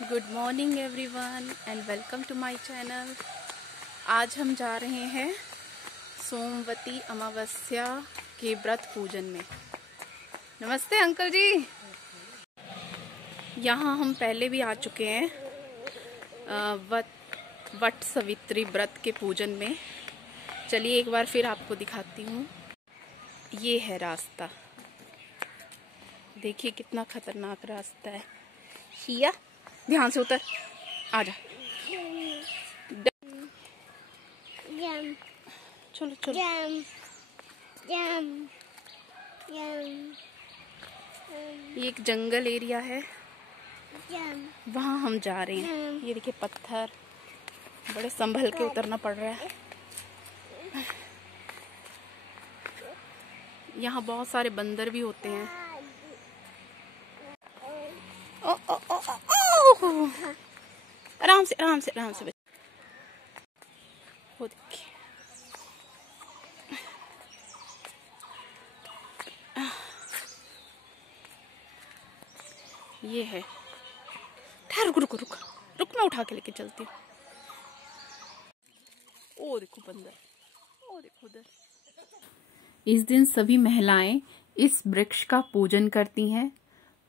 Good morning everyone and welcome to my channel. आज हम जा रहे हैं सोमवती अमावस्या के व्रत पूजन में। नमस्ते अंकल जी। यहाँ हम पहले भी आ चुके हैं वट सावित्री व्रत के पूजन में। चलिए एक बार फिर आपको दिखाती हूँ। ये है रास्ता, देखिए कितना खतरनाक रास्ता है। शिया ध्यान से उतर, आजा। चलो चलो। ये एक जंगल एरिया है, वहाँ हम जा रहे हैं। ये देखिए पत्थर, बड़े संभल के उतरना पड़ रहा है। यहाँ बहुत सारे बंदर भी होते हैं। ओ ओ ओ ओ, आराम से आराम से आराम से वो देखिए। ये है, ठहर, रुक रुक रुक रुक, मैं उठा के लेके चलती हूँ। ओ देखो बंदर, ओ देखो उधर। इस दिन सभी महिलाएं इस वृक्ष का पूजन करती हैं।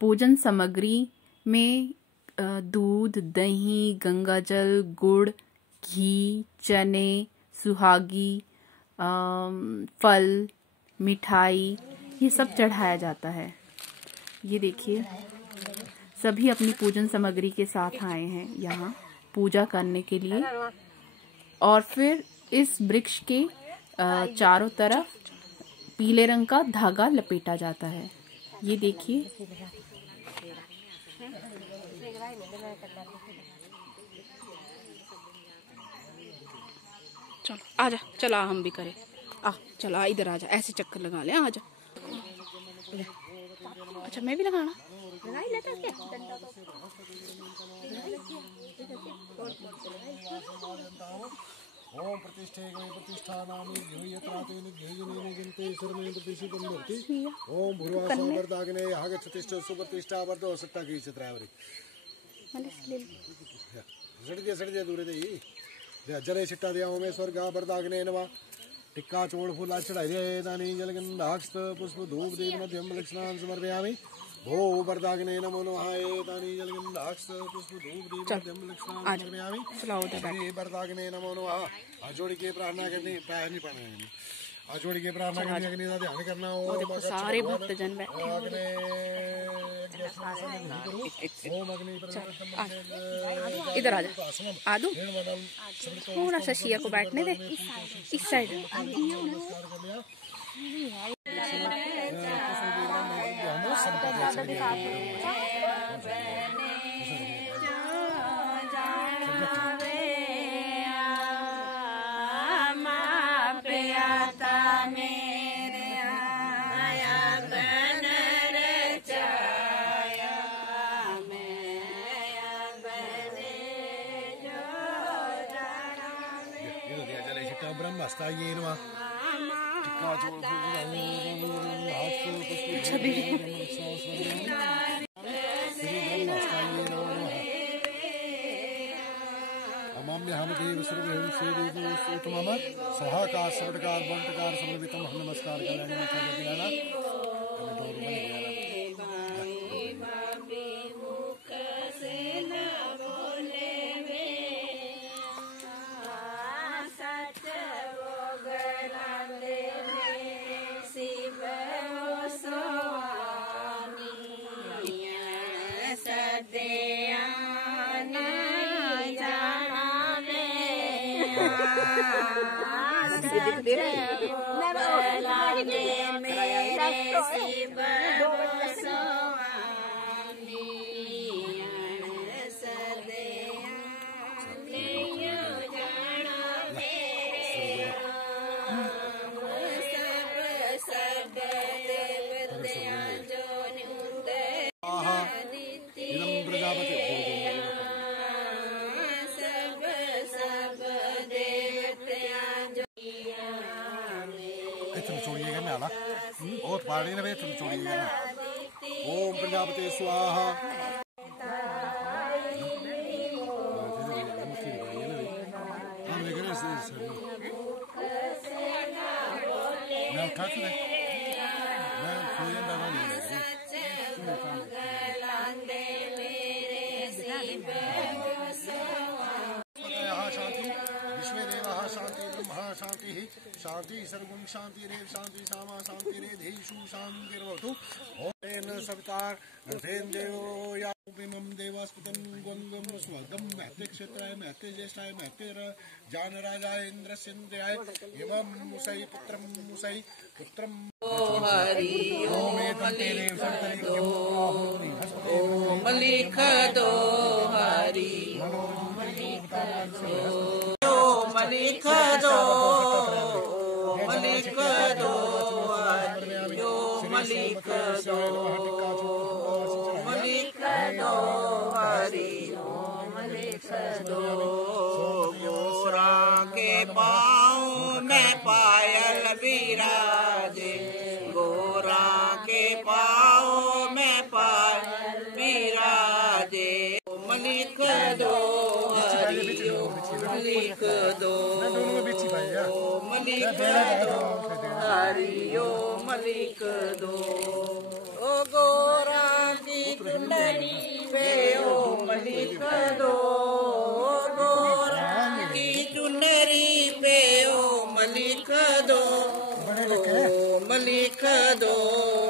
पूजन सामग्री में दूध, दही, गंगाजल, गुड़, घी, चने, सुहागी, फल, मिठाई, ये सब चढ़ाया जाता है। ये देखिए सभी अपनी पूजन सामग्री के साथ आए हैं यहाँ पूजा करने के लिए। और फिर इस वृक्ष के चारों तरफ पीले रंग का धागा लपेटा जाता है। ये देखिए। चलो आजा, चला हम भी करें। चला इधर आजा, ऐसे चक्कर लगा ले। आजा। अच्छा मैं भी लगाना। ओम प्रतिष्ठे प्रतिष्ठा नामी ओम भूर्वासवर्दाग्ने आगच्छतिष्ठ सुप्रतिष्ठा वर्धो सट्टा की चित्रावरी सड़जे दूरे दे जले छिट्टा दिया ओमे स्वर्गा वर्दाग्ने नमः टिक्का चोड़ फूला चढ़ाई दे दानी जलगंधाक्ष पुष्प धूप दीप मध्यम लक्षणान समर्पयामि भो वर्दाग्ने नमो नमः दानी जलगंधाक्ष पुष्प धूप दीप मध्यम लक्षणान समर्पयामि वर्दाग्ने नमो नमः। जोड़ी के प्रार्थना करनी, पैर नहीं पड़ना, जोड़ी के प्रार्थना करनी, अग्नि का ध्यान करना। और सारे भक्तजन बैठे इधर आ जा। आदू थोड़ा सा शिया को बैठने दे, इस साइड। ब्रह्मस्ता ये नमः टिक्का चोड़ अमाम्य हम देव सर्वहरि सेवितो उत्तमम सहाकार सर्वकार बंटकार समर्पितम हम नमस्कार कराना। बहुत पानी ना तुम छोड़िएगा ना। ओम प्रजापति स्वाहा। शांति ब्रह्मा शांति शांति सर्वं शांति रेव शांति सामा शांति रेधेषु शांतिर्भवतु। ओम सवितार रथेन देवो यामिमं देवास्पदं गंगं स्वर्गं महते क्षेत्राय महते ज्येष्ठाय महते जानराजाय इंद्रस्यन्द्राय एवं मुसै पुत्रं हरि ओम लिख दो हरि लिख दो लिख दो लिख दो लिख दो हरि ओम लिख दो। गोरा के पाँव में पायल विराजे गोरा के पाँव में पायल विराजे लिख दो हरि लिख दो लिख दो हरि ओम लिख दो। ओ गोरा की कुंडली पे ओम लिख दो गोरा की चुनरी पे ओम लिख दो ओम लिख दो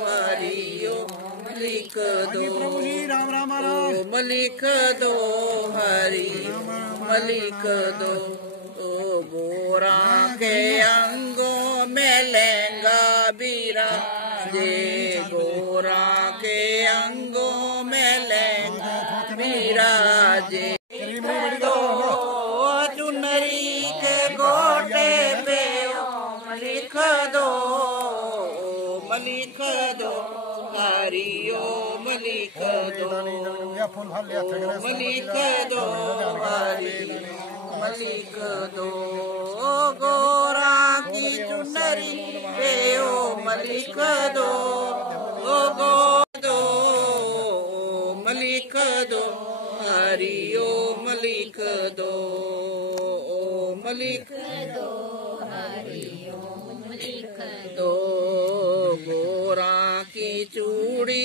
हरि ओम लिख दो ओम लिख दो हरि ओम लिख दो। ओ गोरा के अंगों में लहंगा विराजे गोरा के अंगों में लहंगा विराजे दो चुनरी के गोटे पे ओम लिख दो ओम लिख दो हरि ओम लिख दो ओम लिख दो हरि ओम लिख दो। गोरा की चुनरी पे ओम लिख दो गो दो ओम लिख दो हरि ओम लिख दो ओम लिख दो हरि ओम लिख दो। गोरा की चूड़ी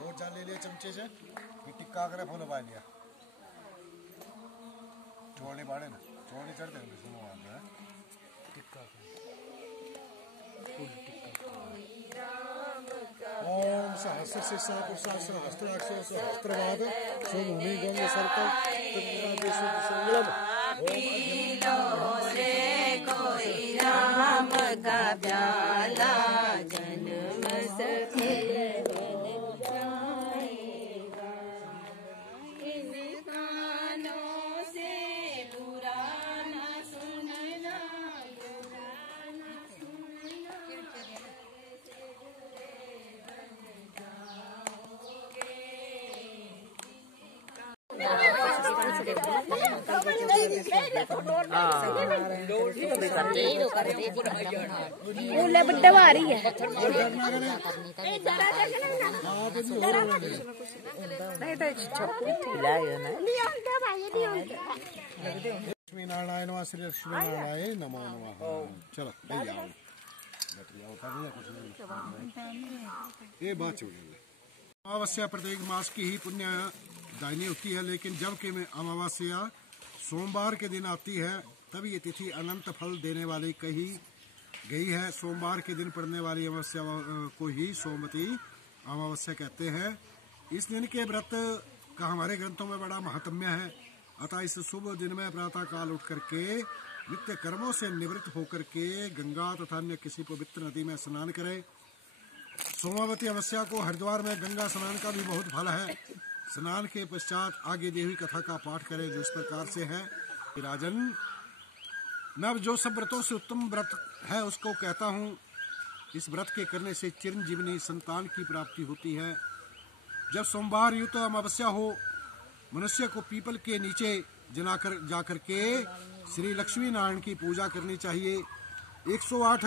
और जान ले लिया चमचे से टिक्का करे फूल पा लिया छोड़ने पाड़े ना छोड़ने चढ़ते हैं टिक्का ओम सहस्र शिष्य पुरुषास्त्र हस्त्राक्ष सहस्त्रवाद सोमुनि गंग सर्कल कोई राम का प्याला जन्म सके बड्डा आ रही है लक्ष्मी नारायण श्री लक्ष्मी नारायण नमो नमः। चलो ये बात अमावस्या प्रत्येक मास की ही पुण्य दायनी होती है, लेकिन जब कि अमावस्या सोमवार के दिन आती है तब ये तिथि अनंत फल देने वाली कही गई है। सोमवार के दिन पड़ने वाली अमावस्या को ही सोमवती अमावस्या कहते हैं। इस दिन के व्रत का हमारे ग्रंथों में बड़ा महात्म्य है। अतः इस शुभ दिन में प्रातः काल उठ करके नित्य कर्मों से निवृत्त होकर के गंगा तथा अन्य किसी पवित्र नदी में स्नान करें। सोमावती अमावस्या को हरिद्वार में गंगा स्नान का भी बहुत फल है। स्नान के पश्चात आगे देवी कथा का पाठ करें, जो इस प्रकार से है। राजन, मैं जो सब व्रतों से उत्तम व्रत है उसको कहता हूँ। इस व्रत के करने से चिरंजीवनी संतान की प्राप्ति होती है। जब सोमवार युक्त अमावस्या हो, मनुष्य को पीपल के नीचे जाकर के श्री लक्ष्मी नारायण की पूजा करनी चाहिए। 108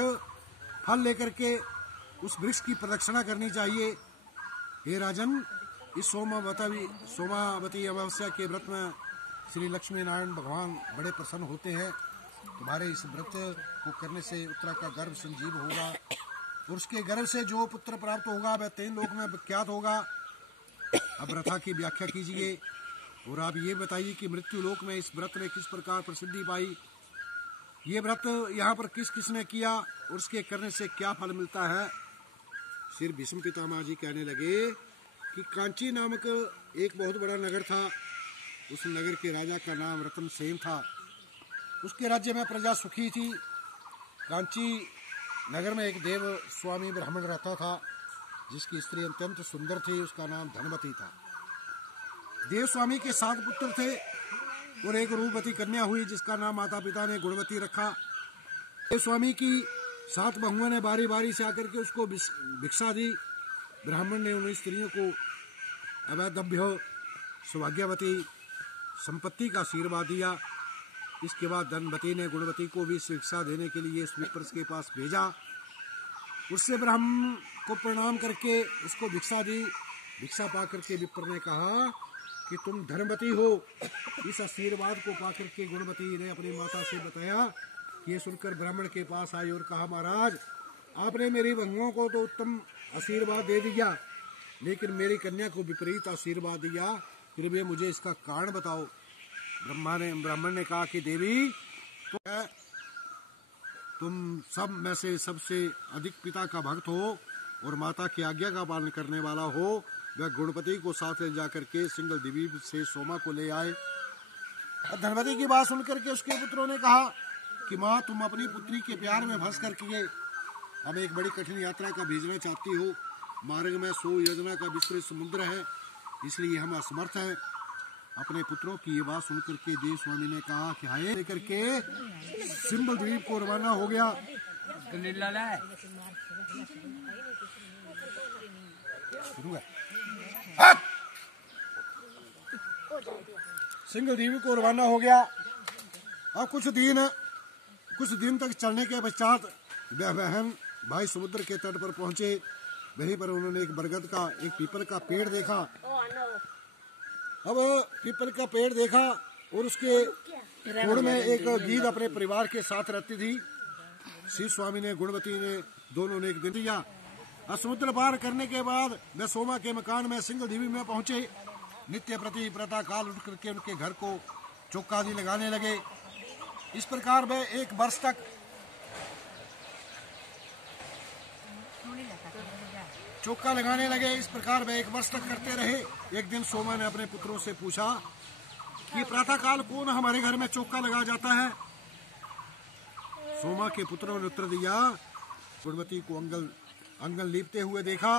फल लेकर के उस वृक्ष की प्रदक्षिणा करनी चाहिए। हे राजन, इस सोमावती अमावस्या के व्रत में श्री लक्ष्मी नारायण भगवान बड़े प्रसन्न होते हैं। तुम्हारे इस व्रत को करने से उत्तरा का गर्भ संजीव होगा और उसके गर्भ से जो पुत्र प्राप्त होगा वह 3 लोक में विख्यात होगा। अब व्रता की व्याख्या कीजिए और आप ये बताइए कि मृत्यु लोक में इस व्रत ने किस प्रकार प्रसिद्धि पाई। ये व्रत यहाँ पर किस किसने किया और उसके करने से क्या फल मिलता है। श्री भीष्म पितामह जी कहने लगे कि कांची नामक एक बहुत बड़ा नगर था। उस नगर के राजा का नाम रतन सेन था। उसके राज्य में प्रजा सुखी थी। कांची नगर में एक देव स्वामी ब्राह्मण रहता था, जिसकी स्त्री अत्यंत सुंदर थी। उसका नाम धनवती था। देव स्वामी के 7 पुत्र थे और एक रूपवती कन्या हुई, जिसका नाम माता पिता ने गुणवती रखा। देव स्वामी की 7 बहुओं ने बारी बारी से आकर के उसको भिक्षा दी। ब्राह्मण ने उन स्त्रियों को अवैधभ्य सौभाग्यवती संपत्ति का आशीर्वाद दिया। इसके बाद धनवती ने गुणवती को भी शिक्षा देने के लिए इस विप्र के पास भेजा। उससे ब्राह्मण को प्रणाम करके उसको भिक्षा दी। भिक्षा पा करके विप्र ने कहा कि तुम धनवती हो। इस आशीर्वाद को पाकर के गुणवती ने अपनी माता से बताया। ये सुनकर ब्राह्मण के पास आई और कहा, महाराज, आपने मेरी बहुओं को तो उत्तम आशीर्वाद दे दिया, लेकिन मेरी कन्या को विपरीत आशीर्वाद दिया। फिर भी मुझे इसका कारण बताओ। ब्राह्मण ने कहा कि देवी, तुम सब में से सबसे अधिक पिता का भक्त हो और माता की आज्ञा का पालन करने वाला हो। वह गुणपति को साथ ले जाकर के सिंगल द्वीप से सोमा को ले आए। धनवती की बात सुनकर के उसके पुत्रों ने कहा कि माँ, तुम अपनी पुत्री के प्यार में फंस करके हम एक बड़ी कठिन यात्रा का भेजना चाहती हो। मार्ग में 100 योजना का विस्तृत समुद्र है, इसलिए हम असमर्थ हैं। अपने पुत्रों की ये बात सुनकर के देव स्वामी ने कहा कि हाय, लेकर के सिंबल द्वीप को रवाना हो गया। सिंगल द्वीप को रवाना हो गया। और कुछ दिन तक चलने के पश्चात वह बहन भाई समुद्र के तट पर पहुंचे। वहीं पर उन्होंने एक पीपल का पेड़ देखा। अब पीपल का पेड़ देखा और उसके कोण में एक गीध अपने परिवार के साथ रहती थी। शिव स्वामी ने गुणवती ने दोनों ने एक दिन दिया। समुद्र पार करने के बाद वे सोमा के मकान में सिंगल द्वीप में पहुंचे। नित्य प्रति प्रातः काल उठ करके उनके घर को चौका आदि लगाने लगे। इस प्रकार वे 1 वर्ष तक चौका लगाने लगे। इस प्रकार वे 1 वर्ष तक करते रहे। एक दिन सोमा ने अपने पुत्रों से पूछा कि प्रातः काल कौन हमारे घर में चौका लगा जाता है। सोमा के पुत्रों ने उत्तर दिया, गुणवती को अंगन लीपते हुए देखा।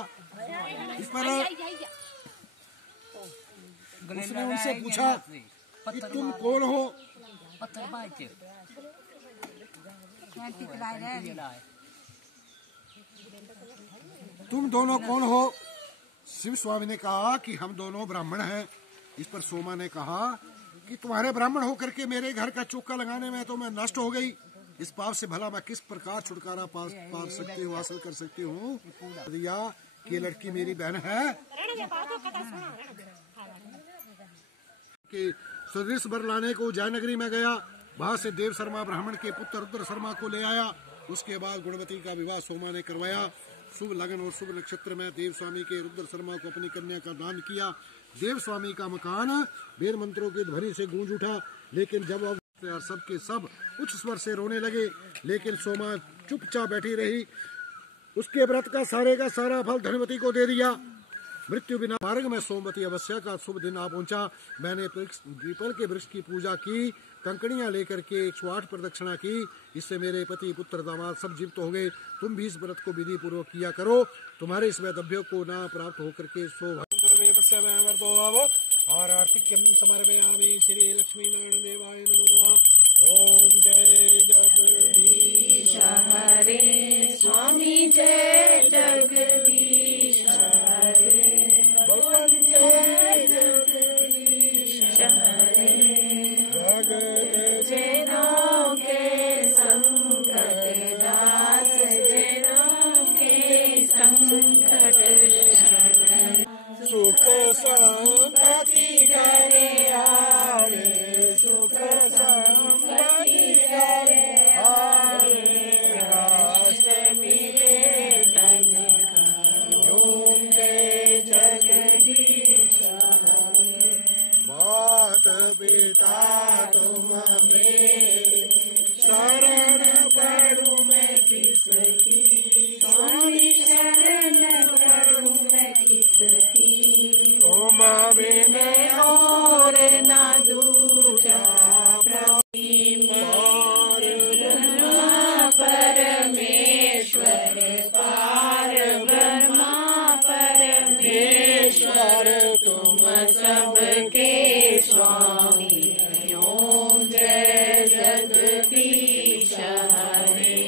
इस पर उसने उनसे पूछा कि तुम कौन हो। तुम दोनों कौन हो। शिव स्वामी ने कहा कि हम दोनों ब्राह्मण हैं। इस पर सोमा ने कहा कि तुम्हारे ब्राह्मण होकर के मेरे घर का चौका लगाने में तो मैं नष्ट हो गई। इस पाप से भला मैं किस प्रकार छुटकारा पा सकती हूँ, हासिल कर सकती हूँ। दिया कि लड़की मेरी बहन है कि सदृश वर लाने को जयनगरी में गया। वहां से देव शर्मा ब्राह्मण के पुत्र रुद्र शर्मा को ले आया। उसके बाद गुणवती का विवाह सोमा ने करवाया। शुभ लगन और शुभ नक्षत्र में देव स्वामी के रुद्र शर्मा को अपनी कन्या का दान किया। देव स्वामी का मकान वेद मंत्रों की ध्वनि से गूंज उठा। लेकिन जब सबके सब उच्च स्वर से रोने लगे, लेकिन सोमा चुपचाप बैठी रही। उसके व्रत का सारा फल धनवती को दे दिया। मृत्यु बिना मार्ग में सोमवती अवश्य का शुभ दिन आ पहुंचा। मैंने पीपल के वृक्ष की पूजा की, कंकड़ियां लेकर के 108 प्रदक्षिणा की। इससे मेरे पति पुत्र दामाद सब जीवित होंगे। तुम भी इस व्रत को विधि पूर्वक किया करो। तुम्हारे इस वैधव्य को न प्राप्त होकर के और आर्तिक्यम समर्पयामि श्री लक्ष्मी नारायण देवाय नमो नमः। ओम जय जगदीश हरे स्वामी जय जगदीश हरे, भगवान जय जगदीश हरे जगत जैनों के संकट दास, जैनों के संकट शरण, सुख संपत्ति करे आवे, सुख संपत्ति करे आवे, राष्ट्र मिले धन खायो। ओम जय जगदीश हरे, मात पिता तुम मेरे, शरण पड़ू मैं किसकी, स्वामी शरण पड़ू मैं किसकी, तुम बिन और न दूजा पार ब्रह्मा परमेश्वर, पार ब्रह्मा परमेश्वर, तुम सबके स्वामी। ओम जय जगदीश हरे,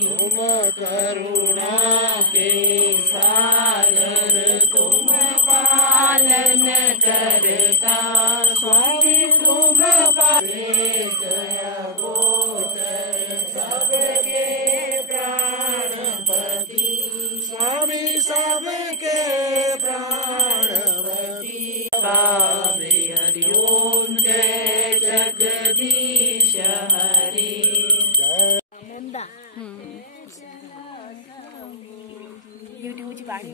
तुम करुणा के सागर, तुम पालन करता स्वामी, तुम जय गोचर सबके प्राणपति, स्वामी सबके प्राणपति। हरि ओम जय जगदीश हरे। यूट्यूब पाड़ी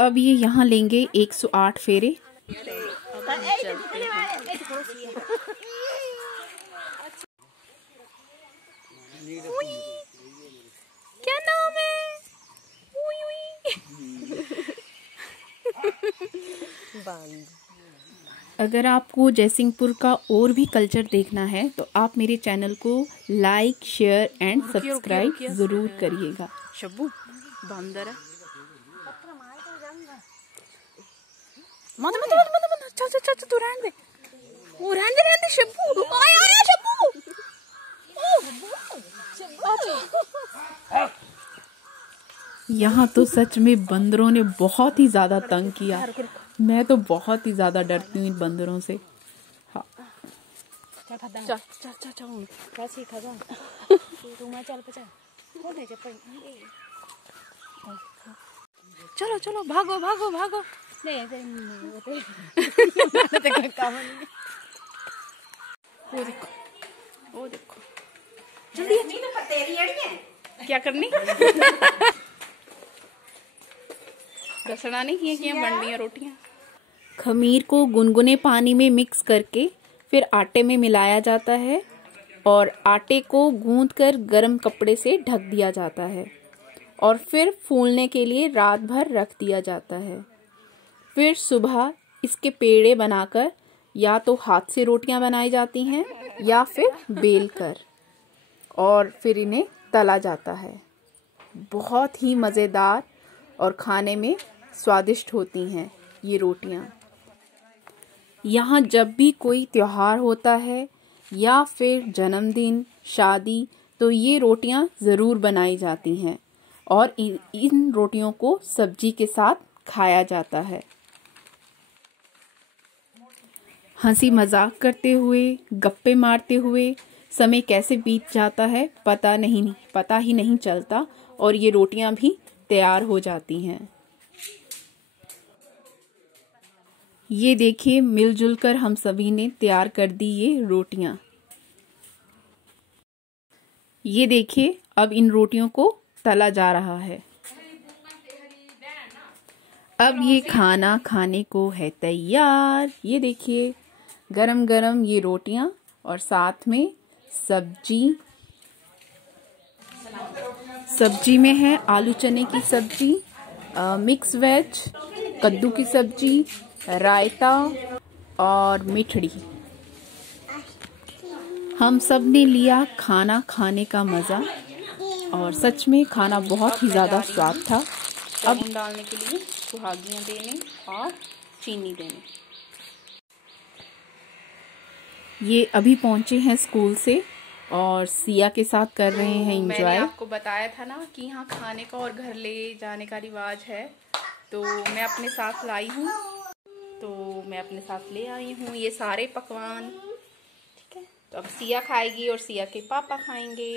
अब ये यहाँ लेंगे 108 फेरे। क्या नाम है? अगर आपको जयसिंहपुर का और भी कल्चर देखना है तो आप मेरे चैनल को लाइक, शेयर एंड सब्सक्राइब जरूर करिएगा। शब्बू बंदर है। चल तू रहने दे, वो रहने दे शब्बू। आया शब्बू। यहाँ तो सच में बंदरों ने बहुत ही ज्यादा तंग किया। मैं तो बहुत ही ज्यादा डरती हूँ इन बंदरों से। हाँ चलो चलो भागो भागो भागो। वो देखो वो देखो जल्दी। क्या करनी? दसना नहीं किया बननी है रोटियां। खमीर को गुनगुने पानी में मिक्स करके फिर आटे में मिलाया जाता है और आटे को गूंथकर गर्म कपड़े से ढक दिया जाता है और फिर फूलने के लिए रात भर रख दिया जाता है। फिर सुबह इसके पेड़े बनाकर या तो हाथ से रोटियां बनाई जाती हैं या फिर बेल कर और फिर इन्हें तला जाता है। बहुत ही मज़ेदार और खाने में स्वादिष्ट होती हैं ये रोटियां। यहाँ जब भी कोई त्योहार होता है या फिर जन्मदिन, शादी, तो ये रोटियां ज़रूर बनाई जाती हैं और इन रोटियों को सब्जी के साथ खाया जाता है। हंसी मजाक करते हुए, गप्पे मारते हुए समय कैसे बीत जाता है पता ही नहीं चलता और ये रोटियां भी तैयार हो जाती हैं। ये देखिए, मिलजुल कर हम सभी ने तैयार कर दी ये रोटियां। ये देखिए, अब इन रोटियों को तला जा रहा है। अब ये खाना खाने को है तैयार। ये देखिए, गरम गरम ये रोटियां और साथ में सब्जी में है आलू चने की सब्जी, मिक्स वेज, कद्दू की सब्जी, रायता और मिठड़ी। हम सब ने लिया खाना खाने का मज़ा और सच में खाना बहुत ही ज़्यादा स्वाद था। अब डालने के लिए सुहागियाँ देने और चीनी देने। ये अभी पहुँचे हैं स्कूल से और सिया के साथ कर रहे हैं एंजॉय। मैंने आपको बताया था ना कि यहाँ खाने का और घर ले जाने का रिवाज है, तो मैं अपने साथ लाई हूँ, तो मैं अपने साथ ले आई हूँ ये सारे पकवान। ठीक है, तो अब सिया खाएगी और सिया के पापा खाएंगे।